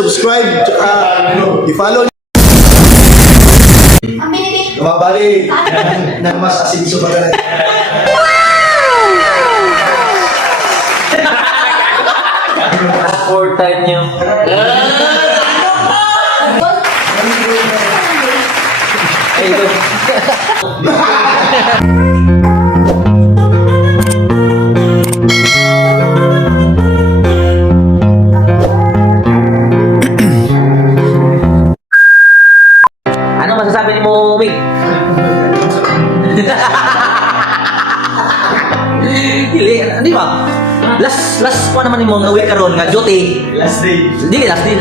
subscribe, tsaka i-follow nyo. Mabali, nang mas asinso pa talaga. Supportan nyo. Ito. Ano masasabi ni mo, Mig? Dili, di ba? Last ko naman mo away karon nga duty. Last day. Dili last week.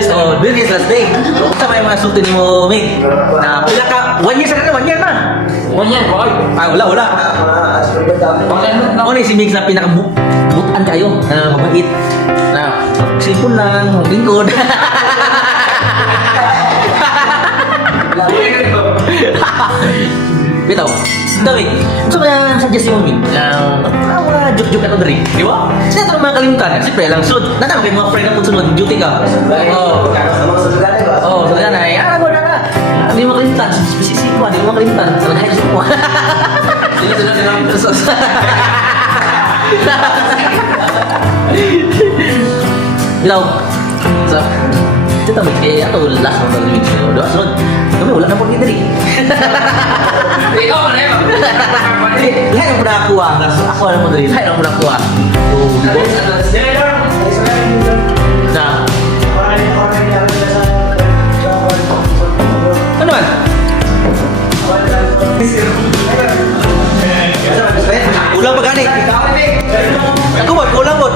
So, dili last day. Unsa may mga sulti nimo, Mig? Na pila ka 1 year na, 1 year na. 1 year, boy. Wala. Ako ni si Mig na pinaka-butan kayo, mabait. Na sipon lang, lingkod. Bitaw. Dami. So kaya suggest mo Mig, mga joke-joke ato diri, di ba? Sila ito mga kalimutan. Siyempre lang sud. Nana kayo mga friend na sunod duty ka. Oh, so yan ay mo na. Hindi mo kalimutan. Spesifik mo, hindi mo kalimutan. Sa dahil sa mo. Bitaw. So, ito Mig, ato last mo na limit. Doon sunod. Kami wala na po diri. Ikaw na yun. Lahat ang pinakuha. Ako na mo dali. Lahat ang pinakuha. Na. Ano man? Ulang pa gani. Ako ba? Ulang po.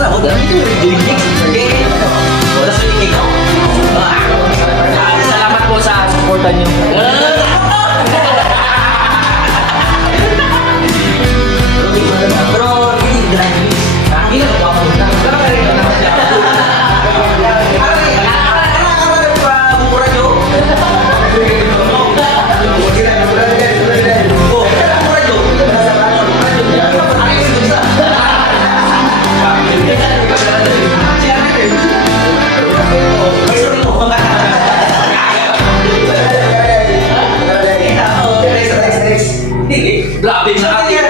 Alam mo, dami ito yung gigs. Wala sa ikaw. Salamat po sa supportan nyo. Pero, hindi gratis. Hindi ka pa pumunta. Grabe sa atin.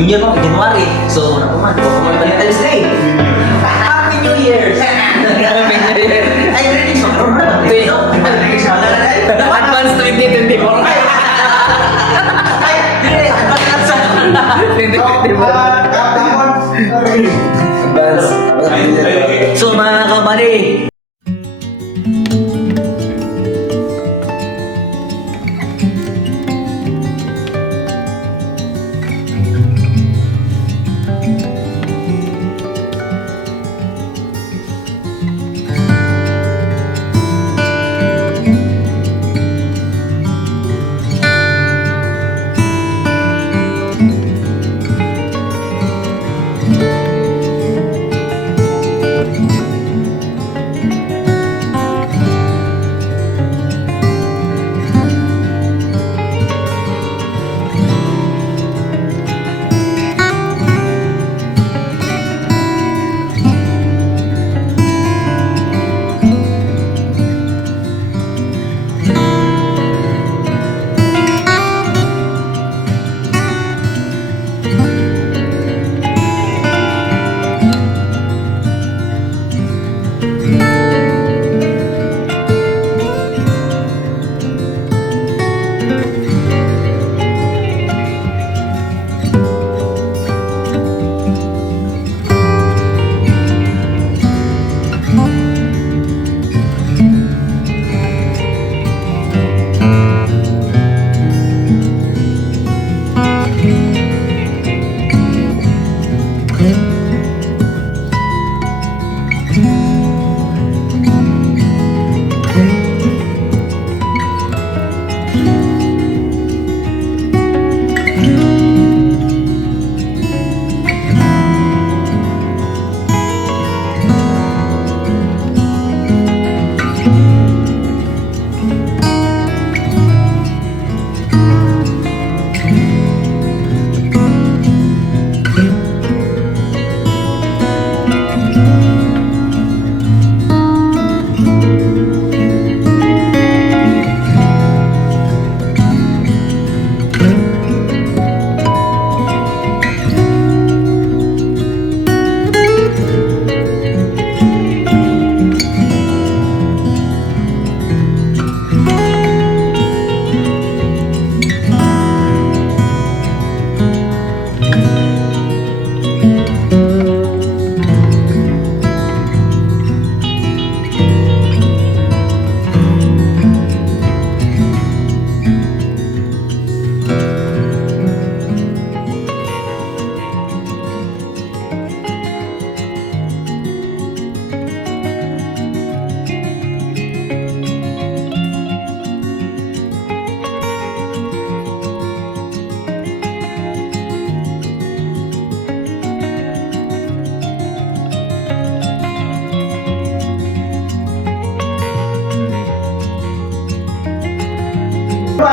New Year mo, January. So, nakuman. Valentine's Day. Happy New Year! Happy New Year! Ay, greetings mo. Advance 2024. Ay, advance 2024. So, mga kabali,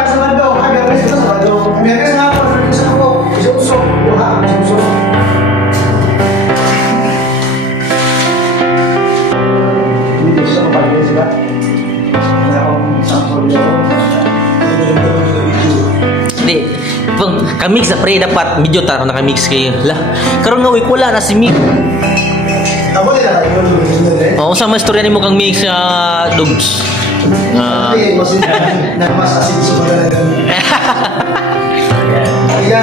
Sabado, hanggang sa Sabado. Meron nga ako, sa ako. Isok-sok. Buha, isok-sok. Dito sa kapag sila. Kaya akong isang sorry ako. Hindi. Pag kamix sa pre, dapat medyo taro na kamix kayo. Lah, karon nga week wala na si Mick. Ako nila, ikaw Oo, sa mga istorya ni mo kang Mick sa Dubs. Mas asin sa mga Kaya,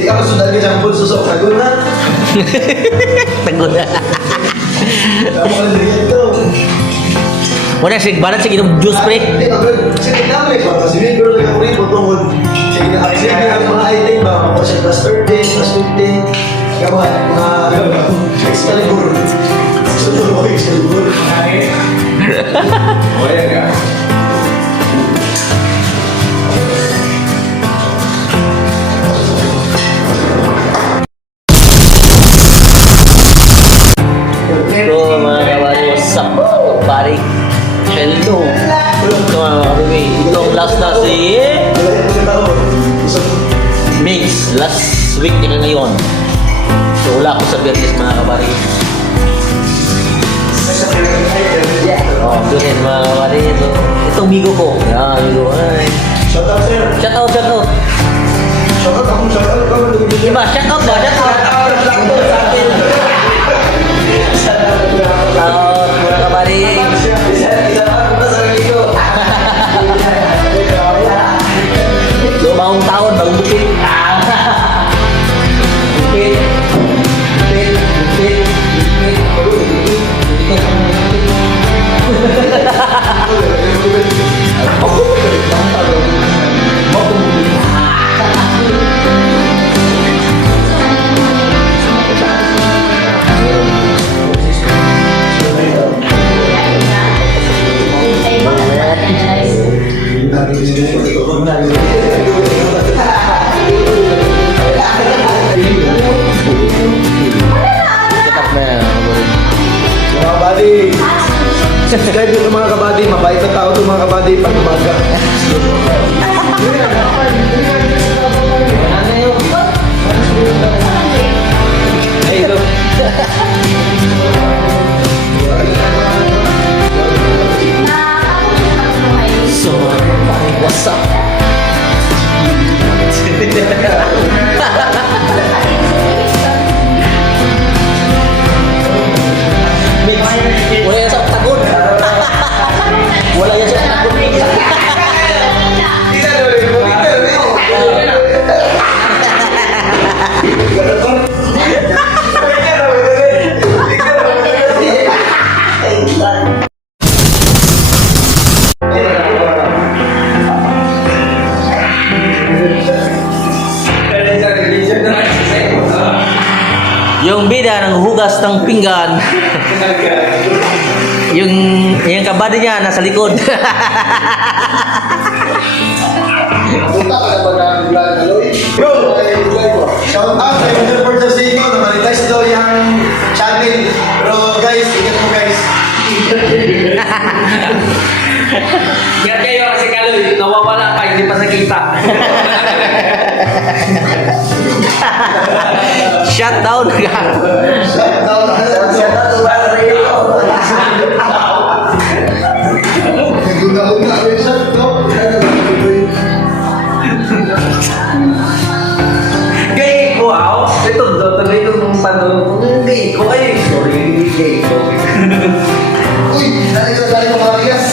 di ako sudah ka siyang susok. Tagol na. Tagod na. Ako ka lang ito. Wala, sige, balat sige itong juice pre. Hindi, sige namin. Kasi may girl lang ako rin. Butungod. Sige na mga item ba? Ako siya plus 30, plus 50. Kawan, mga Excalibur. Sunod mo Excalibur. Oh ya ka. Hello mga kabari, what's up? Pare, hello. Ito mga kabari, itong last na si Mix, last week niya ngayon. So wala ako sa Bernes mga kabari. Oh, ganyan mga kabari. Itong migo ko. Yan, migo. Ay. Shout out, sir. Shout out, shout out. Shout out, akong shout out. Diba, shout out ba? Shout out. Shout out mga kabari. Bagong taon, bagong bukit. Bukit. Bukit. Bukit. Mga kabady. Subscribe nyo mga kabady. Mabait na tao itong mga kabady. Pag umaga. Hey, go. So, what's up? Wala yan sa takot. Wala yan sa takot. Yung bida ng hugas ng pinggan. yung kabady niya nasa likod. Punta ka na ba na vlog, Aloy? Bro, shout out kay Mr. Porter Sino, na-monetize daw yung channel. Pero guys, ingat mo guys. Ingat kayo kasi Kaloy, nawawala pa, hindi pa nakita. Shutdown ka. Shout out to Valerie. Naguna-una, may shout out. Gay ko, ito tuloy itong tanong. Gay ko, sorry, gay ko. Uy, dahil sa dahil ng Marias.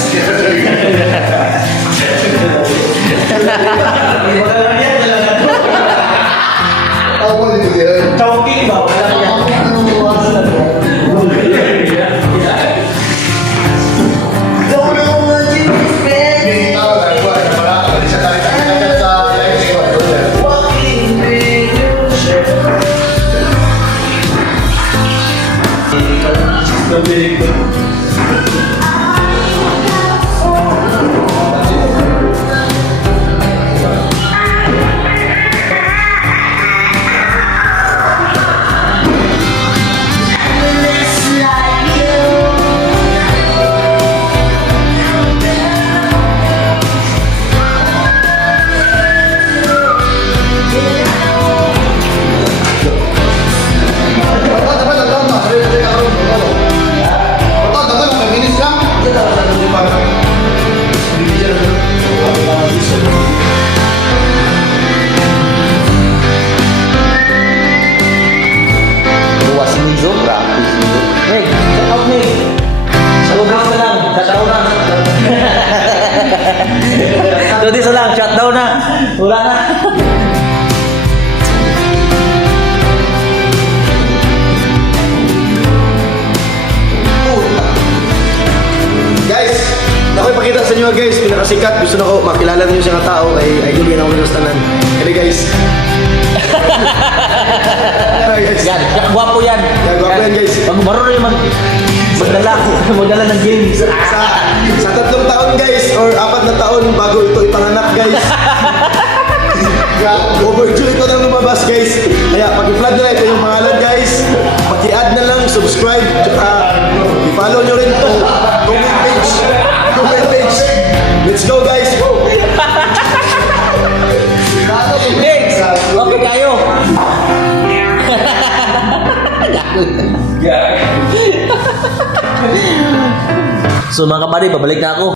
Ako mo dito yan. Chowking ba? Wala yan. Luwas ni Zo, practice ni Zo. Hey, check out me. Shutdown na lang, shutdown na. Doon isa lang, shutdown na. Wala na. Guys, ako ipakita sa inyo guys, pinakasikat. Gusto na ko makilala niyo siya nga tao ay idol yan ako ng tanan. Kaya guys. Hi guys. Yan, gwapo yan. Yan, gwapo yan, guys. Pag marunong yung magdala ng games. Sa 3 taon guys, or 4 na taon bago ito ipanganak guys. Overdue ito nang lumabas guys. Kaya pag-i-flag nyo ito yung pangalan guys. Pag-i-add na lang, subscribe, i-follow nyo rin ito. Comment page. Comment page. Let's go guys. Next, okay kayo. So mga kapatid, pabalik na ako.